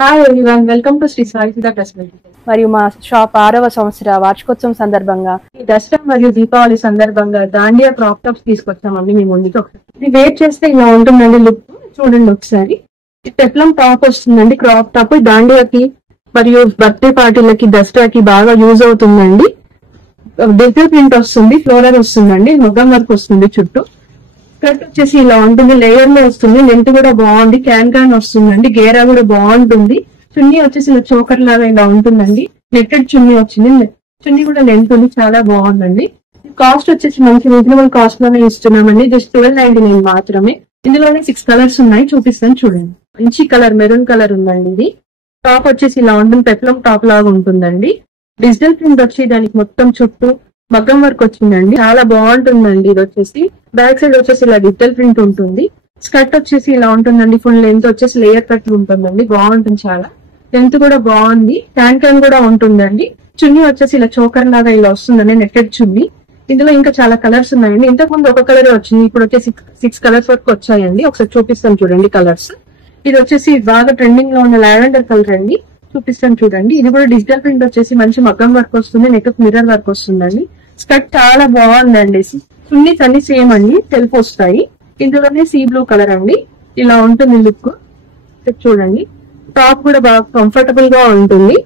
Hi everyone, welcome to Shri Sai Sudha dress material. మరియు మా shop 6వ సంవత్సర వార్షికోత్సవం సందర్భంగా ఈ దసరా మరియు దీపావళి సందర్భంగా దాండియా క్రాప్ టాప్స్ తీసుకొచ్చామండి మీ ముందుకి. ఇది వేర్ చేస్తే ఇలా ఉంటుందండి లుక్. చూడండి ఒకసారి. ఈ పెప్లం టాప్ వస్తుందండి, క్రాప్ టాప్. దాండియాకి మరియు బర్త్డే పార్టీలకి, దసరాకి బాగా యూజ్ అవుతుందండి. డిజిటల్ ప్రింట్ వస్తుంది, ఫ్లోరల్ వస్తుందండి, మొగ్గం వర్క్ వస్తుంది చుట్టూ. స్కర్ట్ వచ్చేసి ఇలా ఉంటుంది, లేయర్ లో వస్తుంది, లెంత్ కూడా బాగుంది, క్యాన్ వస్తుందండి, గేరా కూడా బాగుంటుంది. చున్నీ వచ్చేసి ఇలా చోకర్ లాగా ఇలా ఉంటుందండి, నెట్టెడ్ చున్నీ వచ్చింది. చున్నీ కూడా లెంత్ ఉంది, చాలా బాగుందండి. కాస్ట్ వచ్చేసి మంచి రీజనబుల్ కాస్ట్ లోనే ఇస్తున్నామండి, జస్ట్ 1299 మాత్రమే. ఇందులోనే 6 కలర్స్ ఉన్నాయి, చూపిస్తాను చూడండి. మంచి కలర్ మెరూన్ కలర్ ఉందండి. ఇది టాప్ వచ్చేసి ఇలా ఉంటుంది, పెప్లం టాప్ లాగా ఉంటుందండి. డిజిటల్ ప్రింట్ వచ్చి దానికి మొత్తం చుట్టూ మగ్గం వర్క్ వచ్చిందండి, చాలా బాగుంటుందండి. ఇది వచ్చేసి బ్యాక్ సైడ్ వచ్చేసి ఇలా డిజిటల్ ప్రింట్ ఉంటుంది. స్కర్ట్ వచ్చేసి ఇలా ఉంటుందండి, ఫుల్ లెంత్ వచ్చేసి లేయర్ కట్ ఉంటుందండి, బాగుంటుంది చాలా. లెంత్ కూడా బాగుంది, క్యాన్ కూడా ఉంటుందండి. చున్నీ వచ్చేసి ఇలా చోకర్ లాగా ఇలా వస్తుందండి, నెట్టెడ్ చున్నీ. ఇందులో ఇంకా చాలా కలర్స్ ఉన్నాయండి. ఇంతకు ముందు ఒక కలర్ వచ్చింది, ఇప్పుడు వచ్చేసి 6 కలర్స్ వరకు వచ్చాయండి. ఒకసారి చూపిస్తాను చూడండి కలర్స్. ఇది వచ్చేసి బాగా ట్రెండింగ్ లో ఉన్న లావెండర్ కలర్ అండి, చూపిస్తాను చూడండి. ఇది కూడా డిజిటల్ ప్రింట్ వచ్చేసి మంచి మగ్గం వర్క్ వస్తుంది, నెక్ మిర్రర్ వర్క్ వస్తుందండి. స్కర్ట్ చాలా బాగుందండి. చున్నీస్ అన్ని సేమ్ అండి, సెల్ఫ్ వస్తాయి. ఇందులోనే సీ బ్లూ కలర్ అండి, ఇలా ఉంటుంది లుక్. చూడండి, టాప్ కూడా బాగా కంఫర్టబుల్ గా ఉంటుంది.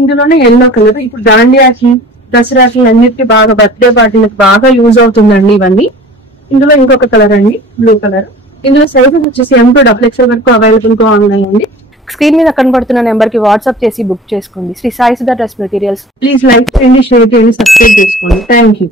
ఇందులోనే ఎల్లో కలర్, ఇప్పుడు దాండియాకి, దసరాకి అన్నిటికీ బాగా, బర్త్డే పార్టీలకు బాగా యూజ్ అవుతుందండి ఇవన్నీ. ఇందులో ఇంకొక కలర్ అండి, బ్లూ కలర్. ఇందులో సైజెస్ వచ్చేసి M to XXL వరకు అవైలబుల్ గా ఉన్నాయండి. స్క్రీన్ మీద కనబడుతున్న నెంబర్ కి వాట్సాప్ చేసి బుక్ చేసుకోండి. Shri Sai Sudha dress materials. Please like చేయండి, షేర్ చేయండి, సబ్స్క్రైబ్ చేసుకోండి. Thank you.